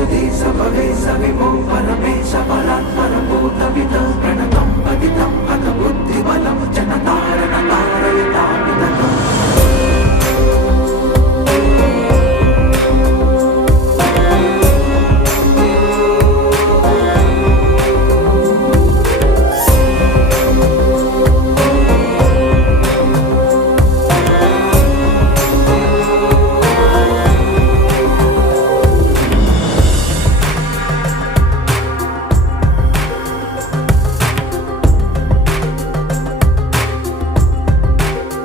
सुदेश भवेश विभो परमेश परात्परभूतविद प्रणतं पतितं हत बुद्धिबलं जनतारण तारयतापित